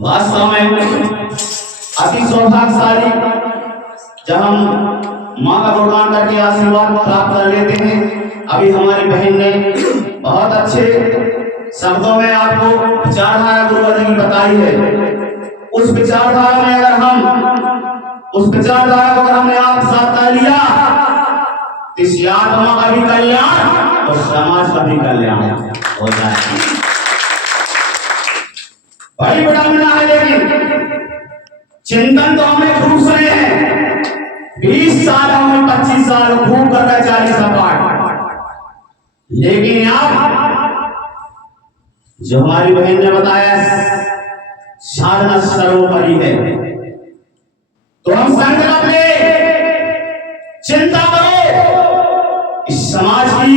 वास्तव में अति सौभाग्यशाली जब हम माँ का गुणगान करके आशीर्वाद प्राप्त कर लेते हैं। अभी हमारी बहन ने बहुत अच्छे शब्दों में आपको विचारधारा गुरुवर जी की बताई है। उस विचारधारा में अगर हम उस विचारधारा को अगर हमने आप साथ कर लिया तो इस आत्मा का भी कल्याण और समाज का भी कल्याण हो जाएगा। बड़ी बड़ा मिला है, लेकिन चिंतन तो हमें खूब सुने हैं। 20 साल हमें 25 साल खूब कर रहा है 40 पाठ, लेकिन आप जो हमारी बहन ने बताया साधना सर्वोपरि है, तो हम संकल्प ले चिंता करो इस समाज की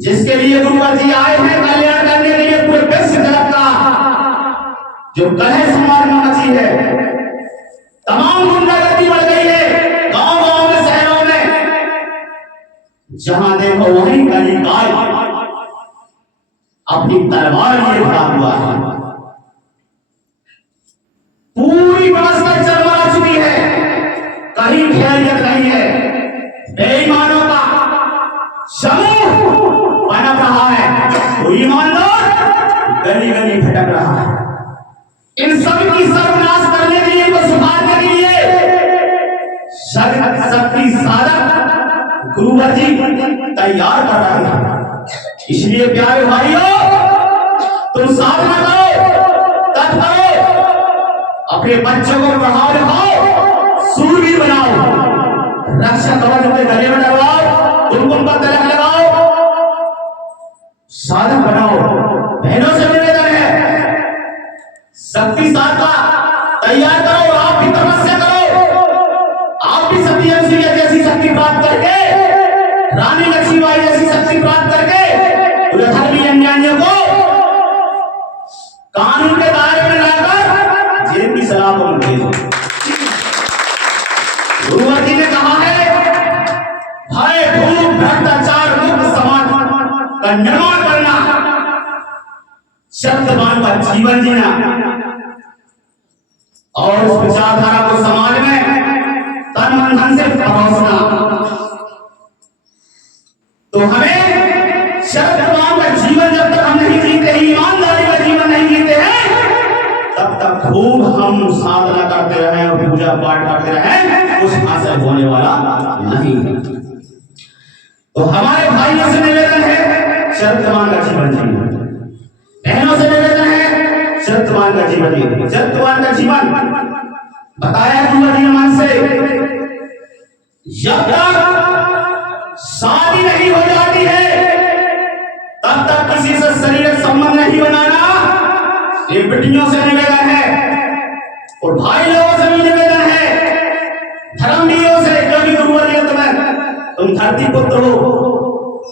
जिसके लिए गुरुवर जी आए हैं कल्याण करने के लिए। पूरे विश्व जगत का जो कलह समाज में मची है, तमाम गुंडागर्दी बढ़ गई है गांव गांव में, शहरों में, जहां देखो वहीं कलिकाल अपनी तलवार लिए खड़ा हुआ है। पूरी व्यवस्था चरमरा चुकी है, कहीं खैरियत नहीं है। बेईमानों का समूह पनप रहा है, वो ईमानदार गली गली भटक रहा है। इन सब की सर्वनाश करने के लिए, को सुधारने के लिए शक्ति साधक गुरुवर जी तैयार कर रहे हैं। इसलिए प्यारे भाइयों, तुम साधना करो, तप करो, अपने बच्चों को पढ़ाओ लिखाओ, सूरवीर बनाओ, रक्षा कवच अपने गले में लगाओ, कुमकुम पर तिलक लगाओ, साधक बनाओ। बहनों से निवेदन है, शक्ति साधना तैयार करो, आप भी तपस्या करो, आप भी सत्यवती जैसी शक्ति प्राप्त करके, रानी लक्ष्मीबाई जैसी शक्ति प्राप्त करके धर्मी अन्यायियों को कानून के दायरे में लाकर जेल की सलाह को भेजो। गुरुवर जी ने कहा है, भय भूख भ्रष्टाचार मुक्त समाज का निर्माण करना, शब्दवान का जीवन जीना और उस विचारधारा को समाज में तन मन धन से परोसना। तो हमें शब्दवान का जीवन जब तक हम नहीं जीते हैं, ईमानदारी का जीवन नहीं जीते हैं, तब तक खूब हम साधना करते रहे और पूजा पाठ करते रहे, कुछ हासिल होने वाला नहीं है। तो हमारे भाइयों से निवेदन है, शब्दवान का जीवन जीवन, बहनों से निवेदन है, शब्दवान का जीवन जीवन, शब्दवान का जीवन बताया गुरुवर जी ने मन से। जब तक शादी नहीं हो जाती है, तब तक किसी से शरीर संबंध नहीं बनाना, ये बेटियों से निवेदन है और भाई लोगों से भी निवेदन है, धर्मवीरों से, क्योंकि गुरुवर जी ने तुम धरती पुत्र हो,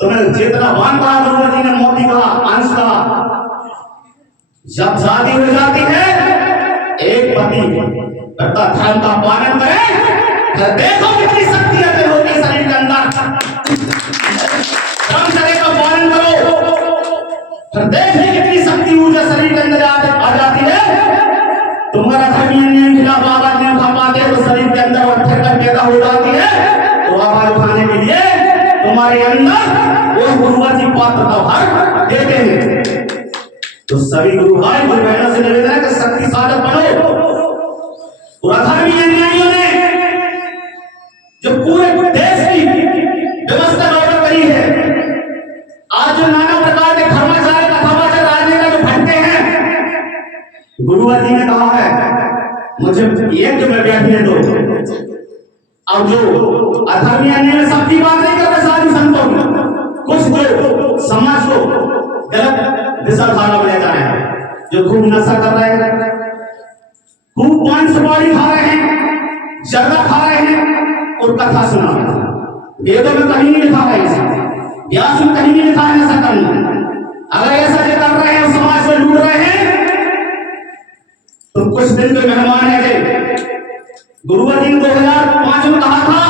तुम्हें जितना मान कहा गुरुवर जी ने, मोदी का अंश का। जब शादी हो जाती है, एक पति करता धर्म का पालन करे, फिर देखो कितनी शक्ति अगर होगी शरीर के अंदर। ब्रह्मचर्य का पालन करो, फिर देखिए कितनी शक्ति ऊर्जा शरीर के अंदर आ जाती है। तुम्हारा धर्मीय नियम खिलाफ आवाज नहीं उठा पाते तो शरीर के अंदर अठ्ठर पैदा हो जाती है, तो आवाज उठाने के लिए तुम्हारे अंदर वो गुरुवर जी पात्रता भर देते हैं। तो सभी गुरु भाई और बहनों से निवेदन है कि शक्ति साधक बनो। धर्मीय न्यायियों ने जो पूरे देश की व्यवस्था गड़बड़ करी है, आज जो नाना प्रकार के धर्माचार्य कथावाचक राजनेता जो भटके हैं, गुरुवर जी ने कहा है मुझे एक जो मैं बैठने दो। अब जो अधर्मीय अन्याय सबकी बात नहीं कर रहे, साधु संतों कुछ जो समाज को गलत विचारधारा में ले जा रहे हैं, जो खूब नशा कर रहे हैं, खूब पान सुपारी खा रहे हैं, जर्दा खा रहे हैं और कथा सुना रहे हैं। वेदों में कहीं नहीं लिखा है, व्यास में कहीं नहीं लिखा है ऐसा करना। अगर ऐसा जो कर रहे हैं समाज को लूट रहे हैं, तो कुछ दिन के मेहमान है। गुरुवर जी ने 2005 में कहा था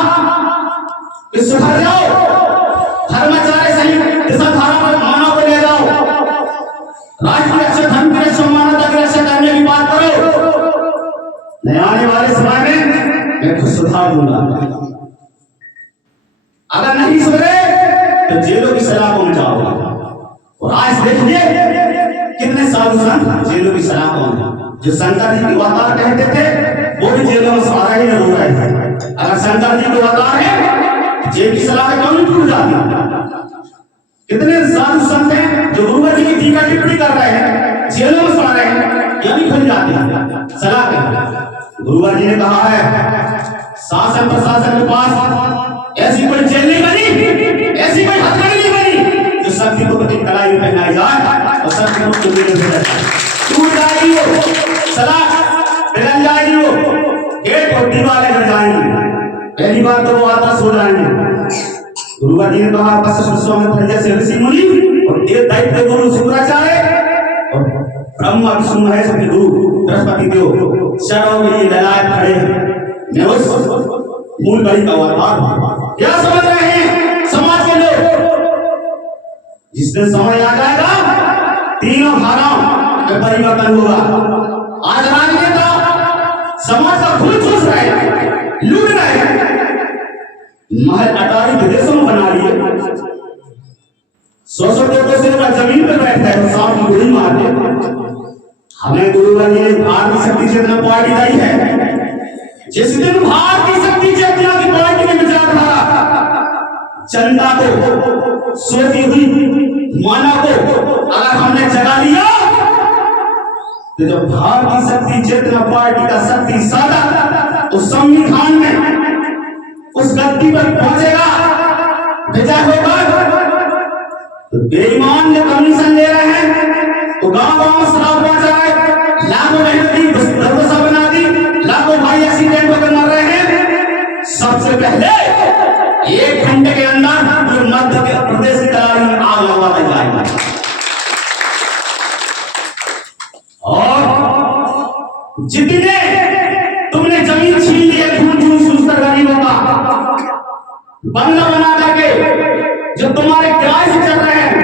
कि सुधर जाओ, धर्माचार्य सही दिशाधारा पर मानव को ले जाओ, राष्ट्र की रक्षा, धर्म की रक्षा, मानवता की रक्षा करने की बात मैं आने वाले समय में मैं कुछ सुधार दूंगा। अगर नहीं सुधरे तो जेलों की सलाह को मचाओगा। और आज देखिए कितने साधु संत जेलों की सलाह को, जो शंकर जी की अवतार कहते थे वो भी जेलों में सारा ही रो रहे थे। अगर शंकर जी की अवतार है जेल की सलाह से कौन टूट जाती। कितने साधु संत हैं जो गुरुवर जी की टीका टिप्पणी कर रहे हैं, जेलों में सड़ रहे हैं, या भी खुल जाते हैं सलाह के। गुरुवर जी ने कहा है शासन प्रशासन के पास ऐसी कोई जेल नहीं बनी, ऐसी कोई हथकड़ी नहीं बनी जो शक्ति को प्रति कलाई में पहनाई जाए और शक्ति को टूट जाएगी, वो सलाह बिगड़ जाएगी, वो गेट और दीवारें गिर जाएंगी। पहली बात तो वो आदर्श हो जाएंगे। गुरुवर जी ने कहा वशिष्ठ विश्वामित्र जैसे ऋषि मुनि और देव दैत्य गुरु शुक्राचार्य और ब्रह्मा विष्णु महेश के गुरु बृहस्पति देव शरणों के लिए ललायत खड़े हैं। मैं उस मूल कड़ी का अवतार। क्या समझ रहे हैं समाज के लोग? जिस दिन समय आ जाएगा तीनों धाराओं में परिवर्तन होगा। आज राजनेता समाज का खून चूस रहे हैं, लूट रहे हैं, महल अटारी विदेशों में बना लिए, 100 टोटो से जमीन पर बैठता है सांप की गोली मार के। हमें गुरुवर जी ने भारतीय शक्ति चेतना पार्टी दी है। जिस दिन भारतीय शक्ति चेतना की पार्टी की विचारधारा जनता को, सोती हुई मानव को अगर हमने जगा लिया तो जब भारतीय शक्ति चेतना पार्टी का शक्ति साधा उस संविधान में उस गद्दी पर पहुंचेगा, विजय होगा। तो बेईमान जो कमीशन ले रहे हैं तो गांव गांव शराब पहुंचा है, लाखों बहनों की दुर्दशा बना दी, लाखों भाई एक्सीडेंट होकर मर रहे हैं। सबसे पहले 1 घंटे के अंदर मध्य प्रदेश की तलारी में आग लगवा दी जाएगी। और जितने तुमने जमीन छीन ली है खून चूस कर गरीबों का बंगला बना करके जो तुम्हारे किराए से चल रहे हैं,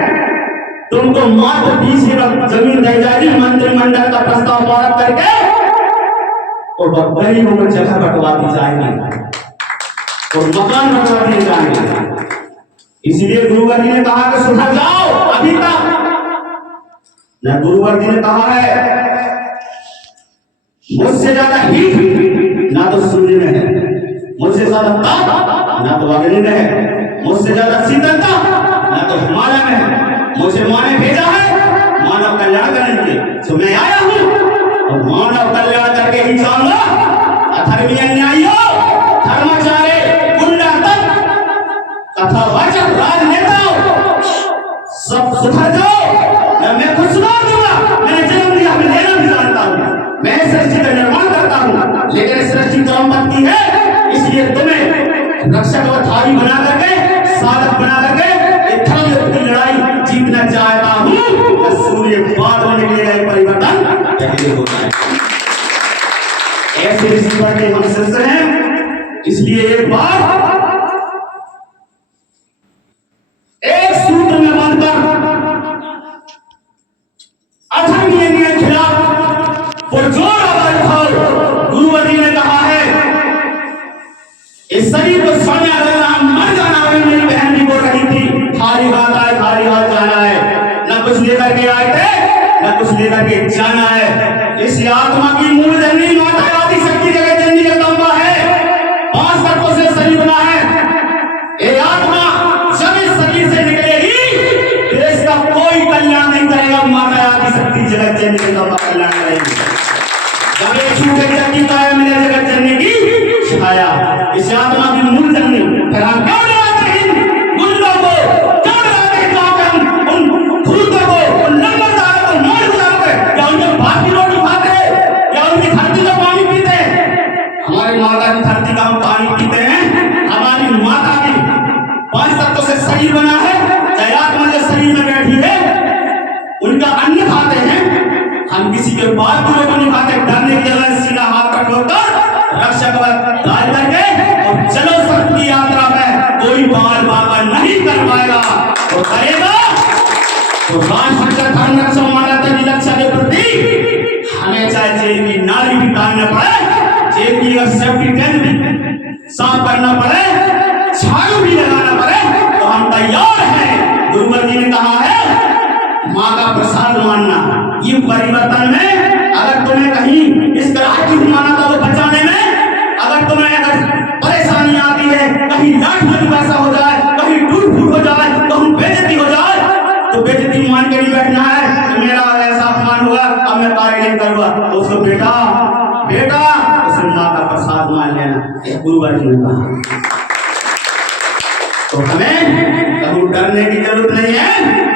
तुमको मात्र 20 एकड़ जमीन दी जाएगी मंत्रिमंडल का प्रस्ताव पारित करके, और गरीबों को जगह बंटवा दी जाएगी और मकान बनवा दिए जाएंगे। इसलिए गुरुवर जी ने कहा कि सुधर जाओ। अभी तक न गुरुवर जी ने कहा है मुझसे ज्यादा हीट ना तो सूर्य में है, मुझसे ज्यादा ताप ना तो अग्नि में है, मुझसे ज्यादा शीतलता ना तो हिमालय में है। मुझे माँ ने भेजा है मानव कल्याण करने के लिए, तो मैं आया हूँ और मानव कल्याण करके ही जाऊंगा। अधर्मी अन्यायियों, धर्माचार्य, गुंडा कथावाचक राजनेताओं सब सुधर जाओ, मैं खुद सुधार दूंगा। मैंने जन्म दिया, मैं लेना भी जानता हूँ, मैं सृष्टि का निर्माण करता हूँ, लेकिन सृष्टि क्रमबद्ध है, इसलिए तुम्हें रक्षक और धारी बना करके, साधक बना करके एक धर्म युद्ध की लड़ाई जीतना चाहता हूँ। तो सूर्य बाद में निकलेगा, परिवर्तन पहले होता है। ऐसे ऋषि पर के हम शिष्य हैं, इसलिए एक बार एक सूत्र में बांधकर अधर्मी के खिलाफ पुरजोर आवाज उठाओ। गुरुवर जी ने कहा है इस शरीर को सोना करना, मर जाना है। मेरी बहन भी बोल रही थी खाली हाथ आए, खाली हाथ जाना है, न कुछ लेकर के आए थे न कुछ लेकर के जाना है। इस आत्मा की मूल जननी माता आदि शक्ति जगत जननी का तंबा है, 5 तत्वों से शरीर बना है। ये आत्मा जब इस शरीर से निकलेगी देश का कोई कल्याण नहीं करेगा, माता आदि शक्ति जगत जननी का कल्याण करेगी। जब एक छूटे जगत काया मिले जगत जननी की छाया, इस आत्मा की मूल जननी फिर हम क्यों डराते हैं गुंडों को, क्यों डराते हैं काकन उन भूतों को, उन नंबरदारों को, मार गुलाम को? क्या उनके बाप की रोटी खाते हैं, क्या उनकी धरती का पानी पीते हैं? हमारी माता की धरती का हम पानी पीते हैं। हमारी माता की 5 तत्वों से शरीर बना है, चाहे आत्मा जो शरीर में बैठी है उनका अन्न खाते हैं। हम किसी के बाप की रोटी नहीं खाते, डरने की जगह सीधा हाथ कटोकर रक्षा कवच डाल करके और चलो शक्ति यात्रा में कोई बाल बाबा नहीं कर पाएगा। तो करेगा तो राष्ट्र धर्म रक्षा मानवता की रक्षा के प्रति हमें चाहे जेल की नाली भी डालना पड़े की टेंट साफ करना पड़े, झाड़ू भी लगाना पड़े तो हम तैयार हैं। गुरुवर जी ने कहा है माँ का प्रसाद मानना। ये परिवर्तन में अगर तुम्हें कहीं इस ग्राह की मान्यता को बचाने में अगर तुम्हें अगर परेशानी आती है, कहीं लाठ लगी वैसा हो जाए, कहीं टूट फूट हो जाए, कहीं बेइज्जती हो जाए, तो बेइज्जती मान के नहीं बैठना है कि मेरा ऐसा अपमान हुआ अब मैं कार्य नहीं करूंगा। तो उसको बेटा बेटा उसे माँ का प्रसाद मान लेना, गुरुवर जी ने कहा। तो हमें कभी डरने की जरूरत नहीं है।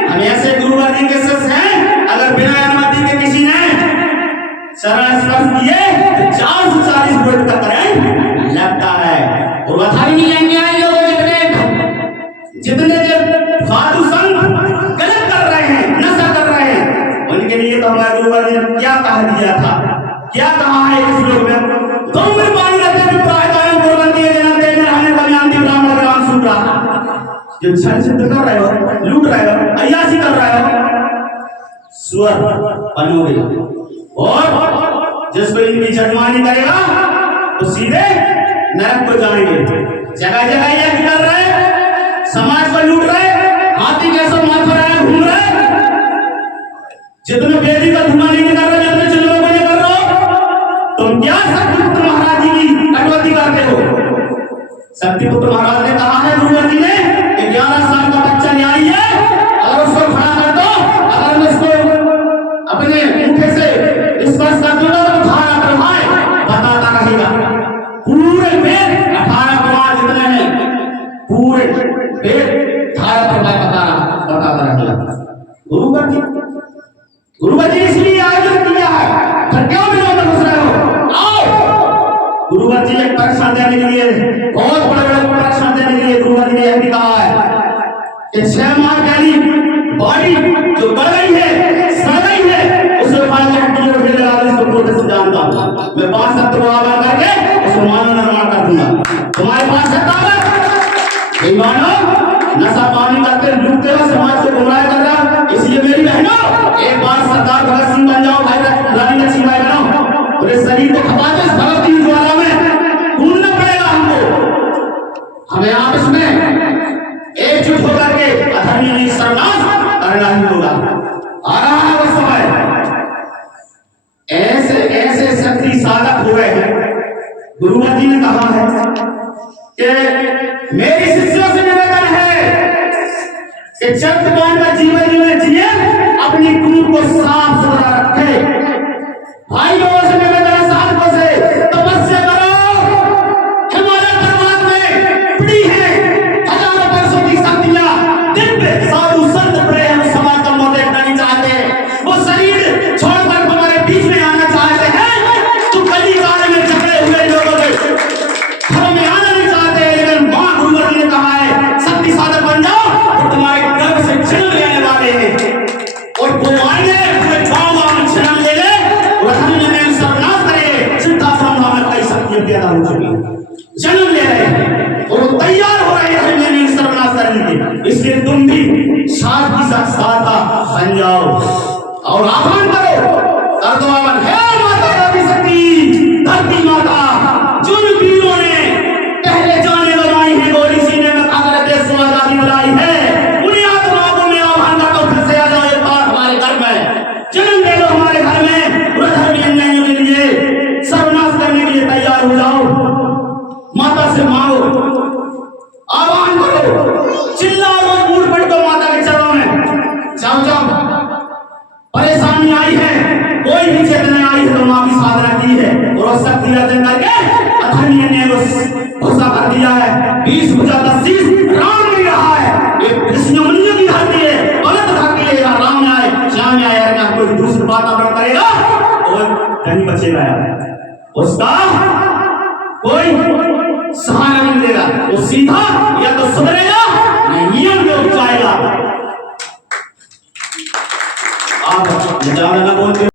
हम ऐसे गुरुवर जी के शिष्य हैं, अगर बिना अनुमति के किसी ने चरण स्पर्श किए तो 440 वोल्ट का करंट लगता है। और बता ही नहीं अन्यायी लोग जितने साधु संत गलत कर रहे हैं, नशा कर रहे हैं, उनके लिए तो हमारे गुरुवर जी ने क्या कहा दिया था, क्या कहा है इस लोग में तुम में पानी रहते भी प्राय कायम कुर्बानी है जना तेज रहने का ज्ञान दी राम भगवान सुन रहा जो छल छल कर रहे हो, लूट रहे हो, अय्याशी कर रहे हो, स्वर बनोगे और जिसको इनकी जजमानी करेगा तो सीधे नरक को जाएंगे। जगह जगह ये कर रहे हैं, समाज को लूट रहे, हाथी कैसा माथा रहे घूम रहे, जितने बेदी का धुआं नहीं कर रहे, जितने चिल्लों को नहीं कर रहे हो, तुम क्या शक्तिपुत्र महाराज जी की कटौती करते हो। शक्तिपुत्र महाराज ने कहा है गुरुवर जी ने कि 11 साल का बच्चा न्यायी है, अगर उसको खड़ा कर दो, अगर मैं उसको अपने मुंह से स्पर्श कर दूंगा तो धारा प्रवाह बताता रहेगा। पूरे वेद 18 प्रवाह जितने हैं पूरे वेद धारा प्रवाह बताता रहेगा। गुरुवर जी इसलिए आयोजन किया है, फिर क्यों विरोध में घुस रहे हो? आओ। गुरुवर जी एक परीक्षा देने के लिए, बहुत बड़े परीक्षा देने के लिए गुरुवर जी ने यह भी कहा है कि 6 माह पहली बॉडी जो कर रही है, सड़ गई है, उसे जानता हूं मैं 5 शब्द को आवाज करके उसको मानव निर्माण कर दूंगा। तुम्हारे पास है ताकत, ये मानो नशा पानी करते लूटते हो, समाज को गुमराह कर रहा। इसलिए मेरी बहनों एक बार सरदार भगत सिंह बन जाओ, भाई रानी लक्ष्मीबाई बनाओ, पूरे शरीर को खपाते इस भगत की ज्वाला में कूदना पड़ेगा हमको। हमें आपस में एकजुट होकर के अधर्मी सर्वनाश करना ही होगा। आ रहा है वो समय, ऐसे ऐसे शक्ति साधक हुए हैं। गुरुवर जी ने कहा है कि मेरी शिष्यों से निवेदन है कि चक्रवाण का जीवन जिए, अपनी कूद को साफ सुथरा रखे। भाई लोगों से निवेदन है, साधकों से तपस्या करो। हिमालय पर्वत में पड़ी है हजारों वर्षों की शक्तियां, दिव्य साधु संत प्रेम समाज का मौत देखना नहीं चाहते, वो शरीर छोड़कर हमारे बीच में आना चाहते हैं। तो कली काल में झगड़े हुए लोगों के घर में आना नहीं चाहते, लेकिन मां गुरुवर जी ने कहा है शक्ति साधक बन जाओ, तो तुम्हारे गर्भ से जन्म लेने वाले हैं और वो आएंगे तुम्हें जन्म ले ले और हमें सर्वनाश करेंगे। चिंता संभाव में कई शक्तियां पैदा हो चुकी जन्म ले रहे हैं और वो तैयार हो रहे हैं हमें सर्वनाश करने के। इसलिए तुम भी साथ की साथ साथा बन जाओ और आह्वान करो, कर दो आह्वान, हे माता रानी शक्ति धरती माता, जिन वीरों ने पहले जाने लगाई है, गोली सीने में खाकर देश को आजादी दिलाई है, उन्हीं आत्माओं को मैं आह्वान करता हूं, फिर से आ जाओ एक बार हमारे घर में, जन्म दे दो हमारे घर में, पूरे धर्मी अन्यायों के लिए सर्वनाश करने के लिए तैयार हो जाओ। माता से मांगो, आह्वान करो, चिल्लाओ, मूड पड़ दो माता के चरणों में। जाओ जाओ, परेशानी आई है, कोई भी चेतना आई है तो मां की साधना की है और शक्ति अर्जन करके अधर्मी ने घुसा कर दिया है। 20 भुजा 10 शीश राम मिल रहा है, एक ऋषियों मुनियों की धरती है, गलत धरती है। यहाँ राम में आए, श्याम में आए, क्या कोई दूसरी वातावरण करेगा और कहीं बचेगा यार, उसका कोई सहारा नहीं मिलेगा, वो सीधा या तो सुधरेगा